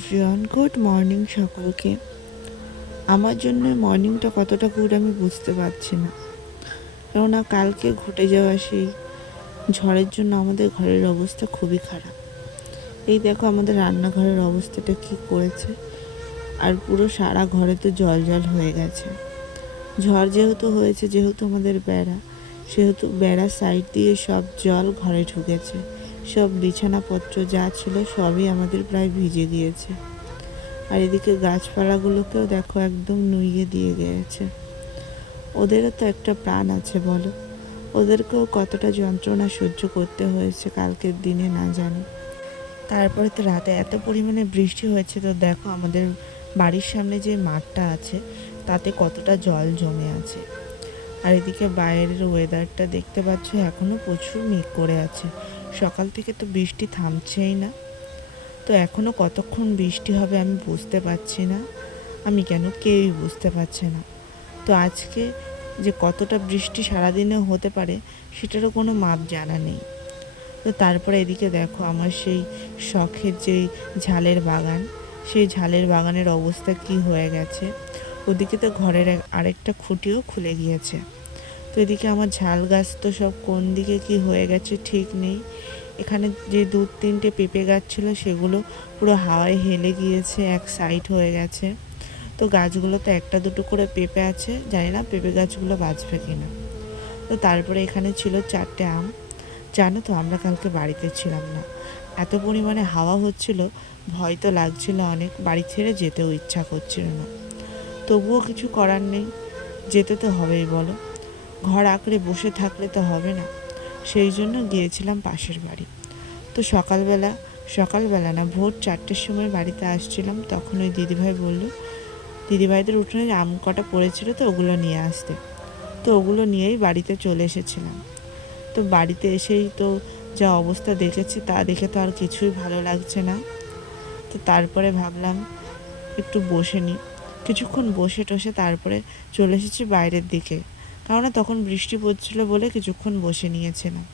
Everyone, good morning সকলকে। আমার জন্য মর্নিংটা কতটা গুড আমি বুঝতে পারছি না। কেননা কালকে ঘটে যাওয়া সেই ঝড়ের জন্য আমাদের ঘরের অবস্থা খুবই খারাপ। এই দেখো আমাদের রান্নাঘরের অবস্থাটা কি করেছে। আর পুরো সারা ঘরে তো জল জল হয়ে গেছে। ঝড় যেহেতু হয়েছে, যেহেতু আমাদের বেড়া, সেহেতু বেড়ার সাইড দিয়ে সব জল ঘরে ঢুকেছে। সব বিছানাপত্র যা ছিল সবই আমাদের প্রায় ভিজে দিয়েছে আর এদিকে গাছপালাগুলোকেও দেখো একদম নুইয়ে দিয়ে গিয়েছে। ওদেরও তো একটা প্রাণ আছে বলো। ওদেরকেও কতটা যন্ত্রণা সহ্য করতে হয়েছে কালকের দিনে না জানি। তারপরে তো রাতে এত পরিমাণে বৃষ্টি হয়েছে তো দেখো আমাদের বাড়ির সামনে যে মাঠটা আছে, তাতে কতটা জল জমে আছে। আর এদিকে বাইরের ওয়েদারটা দেখতে পাচ্ছ এখনও প্রচুর মেঘ করে আছে। সকাল থেকে তো বৃষ্টি থামছেই না। তো এখনও কতক্ষণ বৃষ্টি হবে আমি বুঝতে পারছি না। আমি কেন কেউই বুঝতে পারছে না। তো আজকে যে কতটা বৃষ্টি সারাদিনে হতে পারে সেটারও কোনো মাপ জানা নেই। তো তারপরে এদিকে দেখো আমার সেই শখের যেই ঝালের বাগান, সেই ঝালের বাগানের অবস্থা কি হয়ে গেছে। ওদিকে তো ঘরের আরেকটা খুঁটিও খুলে গিয়েছে। তো এদিকে আমার ঝাল গাছ তো সব কোন দিকে কি হয়ে গেছে ঠিক নেই। এখানে যে দু তিনটে পেঁপে গাছ ছিল সেগুলো পুরো হাওয়ায় হেলে গিয়েছে, এক সাইড হয়ে গেছে। তো গাছগুলোতে একটা দুটো করে পেঁপে আছে, জানি না পেঁপে গাছগুলো বাঁচবে কিনা। তো তারপরে এখানে ছিল চারটে আম। জানো তো আমরা কালকে বাড়িতে ছিলাম না। এত পরিমাণে হাওয়া হচ্ছিল, ভয় তো লাগছিল অনেক, বাড়ি ছেড়ে যেতেও ইচ্ছা করছিল না। তবুও কিছু করার নেই, যেতে তো হবেই বলো। ঘর আঁকড়ে বসে থাকলে তো হবে না। সেই জন্য গিয়েছিলাম পাশের বাড়ি। তো সকালবেলা সকালবেলা না, ভোর চারটের সময় বাড়িতে আসছিলাম। তখন ওই দিদিভাই বলল, দিদিভাইদের উঠোনে আম কটা পড়েছিল তো ওগুলো নিয়ে আসতে। তো ওগুলো নিয়েই বাড়িতে চলে এসেছিলাম। তো বাড়িতে এসেই তো যা অবস্থা দেখেছি তা দেখে তো আর কিছুই ভালো লাগছে না। তো তারপরে ভাবলাম, একটু বসে নিই। কিছুক্ষণ বসে টসে তারপরে চলে এসেছি বাইরের দিকে। কারণ তখন বৃষ্টি পড়ছিল বলে কিছুক্ষণ বসে নিয়েছিলাম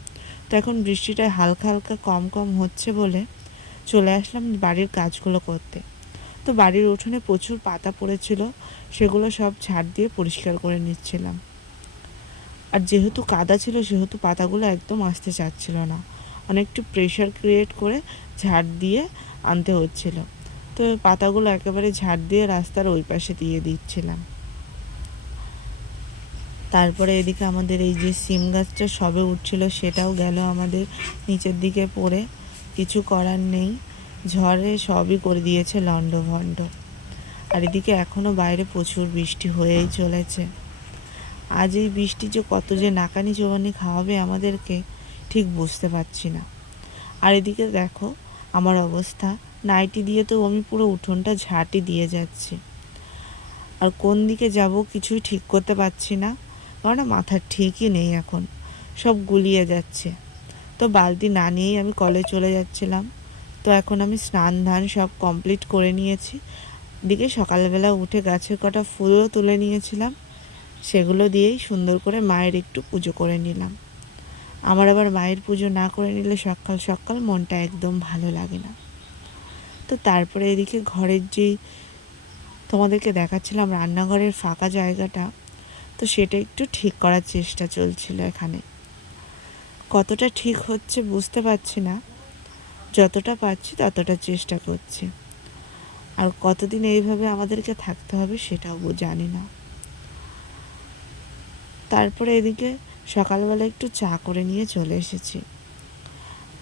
তো এখন বৃষ্টিটা হালকা হালকা কম কম হচ্ছে বলে চলে আসলাম বাড়ির কাজগুলো করতে। তো বাড়ির উঠোনে প্রচুর পাতা পড়েছিল, সেগুলো সব ঝাড় দিয়ে পরিষ্কার করে নিচ্ছিলাম। আর যেহেতু কাদা ছিল, সেহেতু পাতাগুলো একদম আসতে চাচ্ছিল না। অনেকটু প্রেশার ক্রিয়েট করে ঝাড় দিয়ে আনতে হচ্ছিল। তো পাতাগুলো একেবারে ঝাড় দিয়ে রাস্তার ওই পাশে দিয়ে দিচ্ছিলাম। তারপরে এদিকে আমাদের এই যে সিম গাছটা সবে উঠছিল, সেটাও গেল আমাদের নিচের দিকে পড়ে। কিছু করার নেই। ঝড়ে সবই করে দিয়েছে লণ্ডভণ্ড। আর এদিকে এখনও বাইরে প্রচুর বৃষ্টি হয়েই চলেছে। আজ এই বৃষ্টি যে কত যে নাকানি চোবানি খাওয়াবে আমাদেরকে, ঠিক বুঝতে পারছি না। আর এদিকে দেখো, আমার অবস্থা। নাইটি দিয়ে তো আমি পুরো উঠোনটা ঝাঁটি দিয়ে যাচ্ছি। আর কোন দিকে যাব কিছুই ঠিক করতে পারছি না। কারণ মাথার ঠিকই নেই এখন। সব গুলিয়ে যাচ্ছে। তো বালতি না নিয়েই আমি কলে চলে যাচ্ছিলাম। তো এখন আমি স্নান ধান সব কমপ্লিট করে নিয়েছি। দিকে সকালবেলা উঠে গাছের কটা ফুলও তুলে নিয়েছিলাম। সেগুলো দিয়েই সুন্দর করে মায়ের একটু পুজো করে নিলাম। আমার আবার মায়ের পুজো না করে নিলে সকাল সকাল মনটা একদম ভালো লাগে না। তো তারপরে এদিকে ঘরের যেই তোমাদেরকে দেখাচ্ছিলাম রান্নাঘরের ফাঁকা জায়গাটা তো সেটা একটু ঠিক করার চেষ্টা চলছিল এখানে। কতটা ঠিক হচ্ছে বুঝতে পারছি না। যতটা পারছি ততটা চেষ্টা করছি। আর কতদিন এইভাবে আমাদেরকে থাকতে হবে সেটাও জানি না। তারপরে এদিকে সকালবেলা একটু চা করে নিয়ে চলে এসেছি।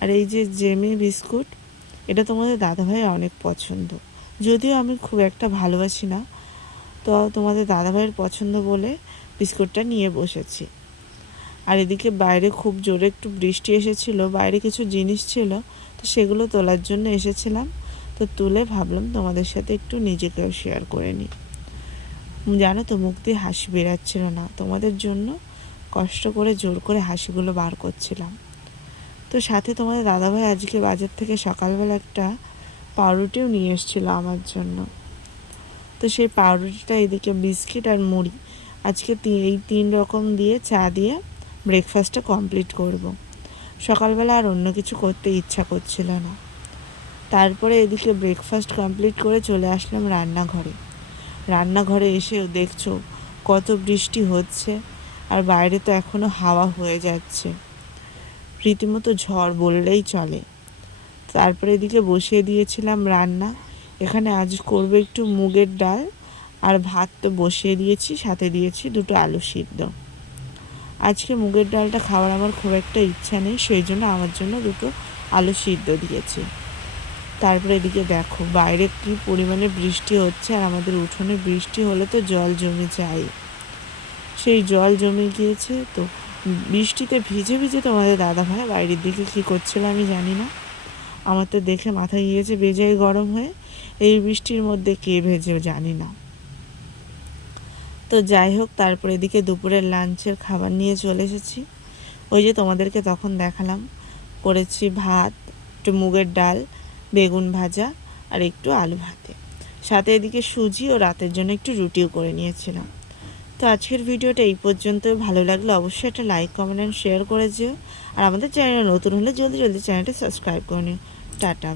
আর এই যে জেমি বিস্কুট, এটা তোমাদের দাদাভাইয়ের অনেক পছন্দ। যদিও আমি খুব একটা ভালোবাসি না, তো তোমাদের দাদাভাইয়ের পছন্দ বলে বিস্কুটটা নিয়ে বসেছি। আর এদিকে বাইরে খুব জোরে একটু বৃষ্টি এসেছিল, বাইরে কিছু জিনিস ছিল, তো সেগুলো তোলার জন্য এসেছিলাম। তো তুলে ভাবলাম তোমাদের সাথে একটু নিজেকেও শেয়ার করে নিই। জানো তো মুখ দিয়ে হাসি বেরাচ্ছিল না, তোমাদের জন্য কষ্ট করে জোর করে হাসিগুলো বার করছিলাম। তো সাথে তোমাদের দাদাভাই আজকে বাজার থেকে সকালবেলা একটা পাউরুটিও নিয়ে এসেছিল আমার জন্য। তো সেই পাউরুটিটা এদিকে বিস্কিট আর মুড়ি আজকে এই তিন রকম দিয়ে চা দিয়ে ব্রেকফাস্টটা কমপ্লিট করব। সকালবেলা আর অন্য কিছু করতে ইচ্ছা করছিল না। তারপরে এদিকে ব্রেকফাস্ট কমপ্লিট করে চলে আসলাম রান্নাঘরে। রান্নাঘরে এসেও দেখছ কত বৃষ্টি হচ্ছে আর বাইরে তো এখনও হাওয়া হয়ে যাচ্ছে। রীতিমতো ঝড় বললেই চলে। তারপরে এদিকে বসিয়ে দিয়েছিলাম রান্না। এখানে আজ করব একটু মুগের ডাল আর ভাত তো বসিয়ে দিয়েছি, সাথে দিয়েছি দুটো আলু সিদ্ধ। আজকে মুগের ডালটা খাওয়ার আমার খুব একটা ইচ্ছা নেই, সেই জন্য আমার জন্য দুটো আলু সিদ্ধ দিয়েছি। তারপরে এদিকে দেখো, বাইরে কি পরিমাণে বৃষ্টি হচ্ছে আর আমাদের উঠোনে বৃষ্টি হলে তো জল জমে যায়। সেই জল জমে গিয়েছে তো বৃষ্টিতে ভিজে ভিজে তোমাদের দাদা ভাই বাইরের দিকে কী করছিল আমি জানি না। আমার তো দেখে মাথায় গিয়েছে বেজায় গরম হয়ে, এই বৃষ্টির মধ্যে কে ভেজে জানি না। তো যাই হোক, তারপরে এদিকে দুপুরের লাঞ্চের খাবার নিয়ে চলে এসেছি। ওই যে তোমাদেরকে তখন দেখালাম, করেছি ভাত, একটু মুগের ডাল, বেগুন ভাজা আর একটু আলু ভাতে। সাথে এদিকে সুজি ও রাতের জন্য একটু রুটিও করে নিয়েছিলাম। তো আজকের ভিডিওটা এই পর্যন্ত ভালো লাগলে অবশ্যই একটা লাইক, কমেন্ট অ্যান্ড শেয়ার করে যেও। আর আমাদের চ্যানেল নতুন হলে জলদি জলদি চ্যানেলটা সাবস্ক্রাইব করে নিও। টাটা